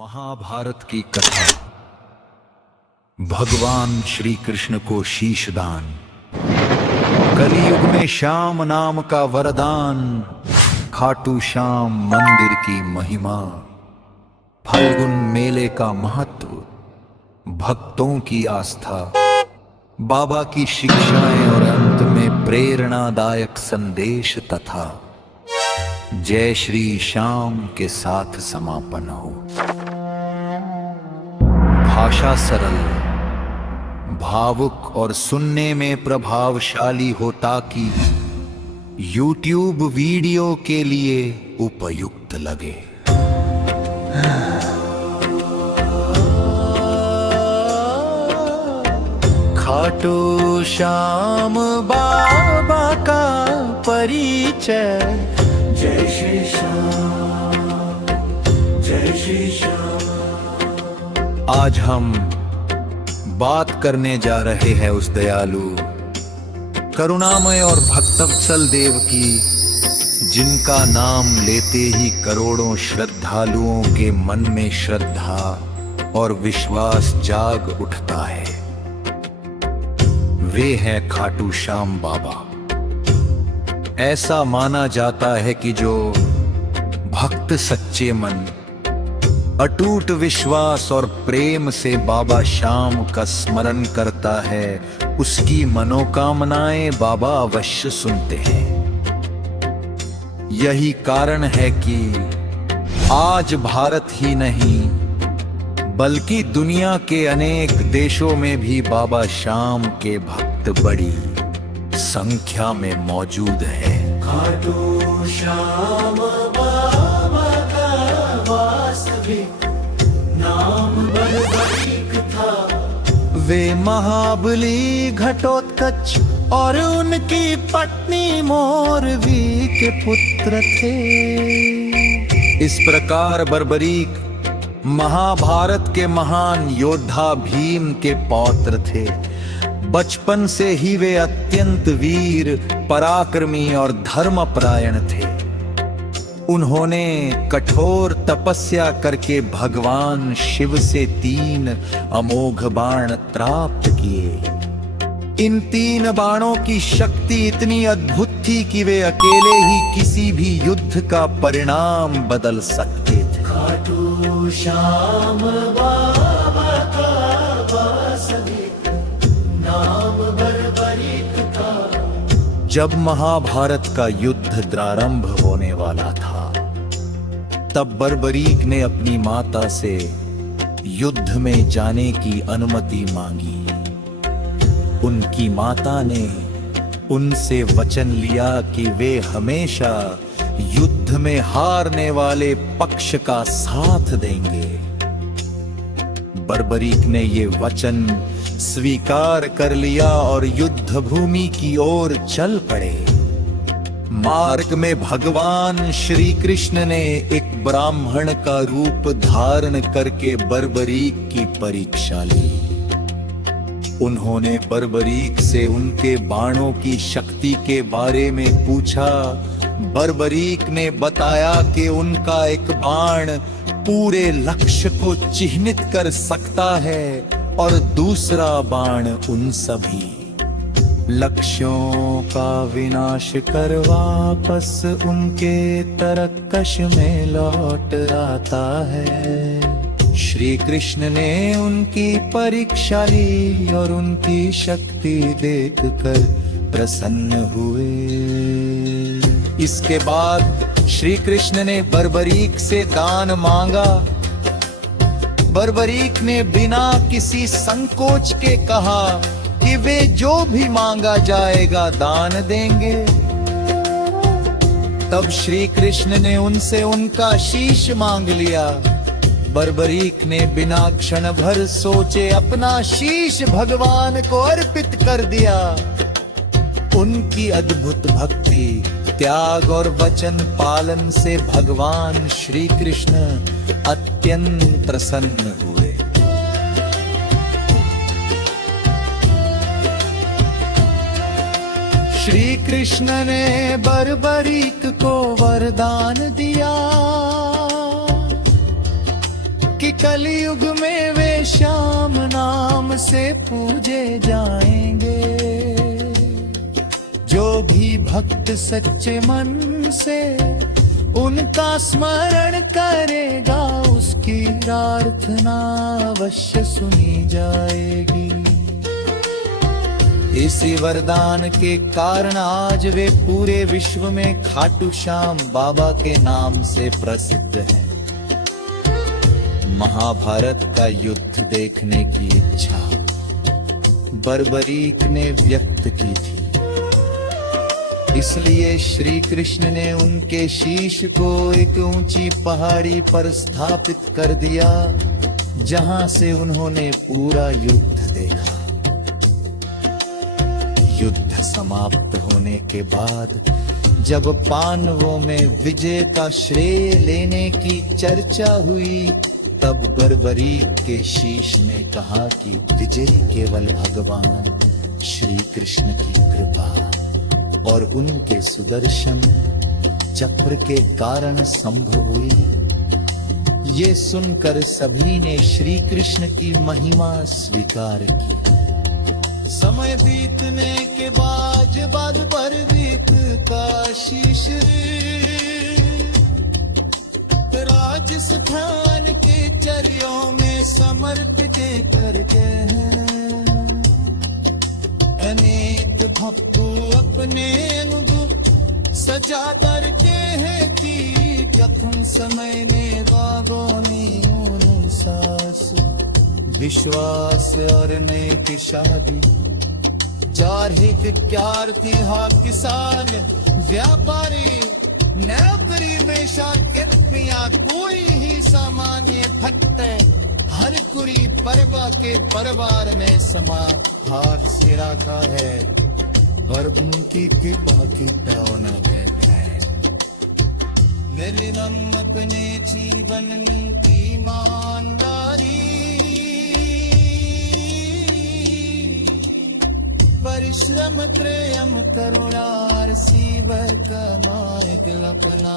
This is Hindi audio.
महाभारत की कथा। भगवान श्री कृष्ण को शीशदान। कलयुग में श्याम नाम का वरदान। खाटू श्याम मंदिर की महिमा। फाल्गुन मेले का महत्व। भक्तों की आस्था। बाबा की शिक्षाएं और अंत में प्रेरणादायक संदेश तथा जय श्री श्याम के साथ समापन हो। भाषा सरल, भावुक और सुनने में प्रभावशाली हो ताकि YouTube वीडियो के लिए उपयुक्त लगे। खाटू श्याम बाबा का परिचय। जय श्री श्याम, जय श्री श्याम। आज हम बात करने जा रहे हैं उस दयालु, करुणामय और भक्तवत्सल देव की, जिनका नाम लेते ही करोड़ों श्रद्धालुओं के मन में श्रद्धा और विश्वास जाग उठता है। वे हैं खाटू श्याम बाबा। ऐसा माना जाता है कि जो भक्त सच्चे मन, अटूट विश्वास और प्रेम से बाबा श्याम का स्मरण करता है, उसकी मनोकामनाएं बाबा अवश्य सुनते हैं। यही कारण है कि आज भारत ही नहीं बल्कि दुनिया के अनेक देशों में भी बाबा श्याम के भक्त बड़ी संख्या में मौजूद है। खाटू श्याम बाबा का वास्तविक नाम बरबरीक था। वे महाबली, घटोत्कच और उनकी पत्नी मोरवी के पुत्र थे। इस प्रकार बरबरीक महाभारत के महान योद्धा भीम के पौत्र थे। बचपन से ही वे अत्यंत वीर, पराक्रमी और धर्मपरायण थे। उन्होंने कठोर तपस्या करके भगवान शिव से 3 अमोघ बाण प्राप्त किए। इन 3 बाणों की शक्ति इतनी अद्भुत थी कि वे अकेले ही किसी भी युद्ध का परिणाम बदल सकते थे। खाटू श्याम बाबा का वास्तविक नाम बरबरीक था। जब महाभारत का युद्ध प्रारंभ होने वाला था, तब बरबरीक ने अपनी माता से युद्ध में जाने की अनुमति मांगी। उनकी माता ने उनसे वचन लिया कि वे हमेशा युद्ध में हारने वाले पक्ष का साथ देंगे। बरबरीक ने ये वचन स्वीकार कर लिया और युद्ध भूमि की ओर चल पड़े। मार्ग में भगवान श्री कृष्ण ने एक ब्राह्मण का रूप धारण करके बरबरीक की परीक्षा ली। उन्होंने बरबरीक से उनके बाणों की शक्ति के बारे में पूछा। बरबरीक ने बताया कि उनका एक बाण पूरे लक्ष्य को चिह्नित कर सकता है और दूसरा बाण उन सभी लक्ष्यों का विनाश कर वापस उनके तरकश में लौट आता है। श्री कृष्ण ने उनकी परीक्षा ली और उनकी शक्ति देखकर प्रसन्न हुए। इसके बाद श्री कृष्ण ने बरबरीक से दान मांगा। बरबरीक ने बिना किसी संकोच के कहा कि वे जो भी मांगा जाएगा दान देंगे। तब श्री कृष्ण ने उनसे उनका शीश मांग लिया। बरबरीक ने बिना क्षण भर सोचे अपना शीश भगवान को अर्पित कर दिया। उनकी अद्भुत भक्ति, त्याग और वचन पालन से भगवान श्री कृष्ण अत्यंत प्रसन्न हुए। श्री कृष्ण ने बरबरीक को वरदान दिया। कि कलयुग में वे श्याम नाम से पूजे जाएंगे। जो भी भक्त सच्चे मन से उनका स्मरण करेगा, उसकी प्रार्थना अवश्य सुनी जाएगी। इसी वरदान के कारण आज वे पूरे विश्व में खाटू श्याम बाबा के नाम से प्रसिद्ध हैं। महाभारत का युद्ध देखने की इच्छा बर्बरीक ने व्यक्त की थी, इसलिए श्री कृष्ण ने उनके शीश को एक ऊंची पहाड़ी पर स्थापित कर दिया, जहां से उन्होंने पूरा युद्ध देखा। युद्ध समाप्त होने के बाद जब पांडवों में विजय का श्रेय लेने की चर्चा हुई, तब बर्बरीक के शीश ने कहा कि विजय केवल भगवान श्री कृष्ण की कृपा और उनके सुदर्शन चक्र के कारण संभव हुई। ये सुनकर सभी ने श्री कृष्ण की महिमा स्वीकार की। समय बीतने के बाद बर्बरीक का शीश राजस्थान के चरियों में समर्पित करते हैं। अनेक भक्तों अपने अनुभव सजा करते हैं कि प्रथम समय में रागोनी अनुशास विश्वास और नैतिक शादी जारी विद्यार्थी हा किसान व्यापारी नौकरी में या कोई ही सामान्य भक्त हर कुरी परवा के परिवार में समा हाथ से रखा है और उनकी कृपा की पावना कहता है। निर्मम अपने जीवन की ईमानदारी परिश्रम प्रेम करुणा सीवर कमाए कल्पना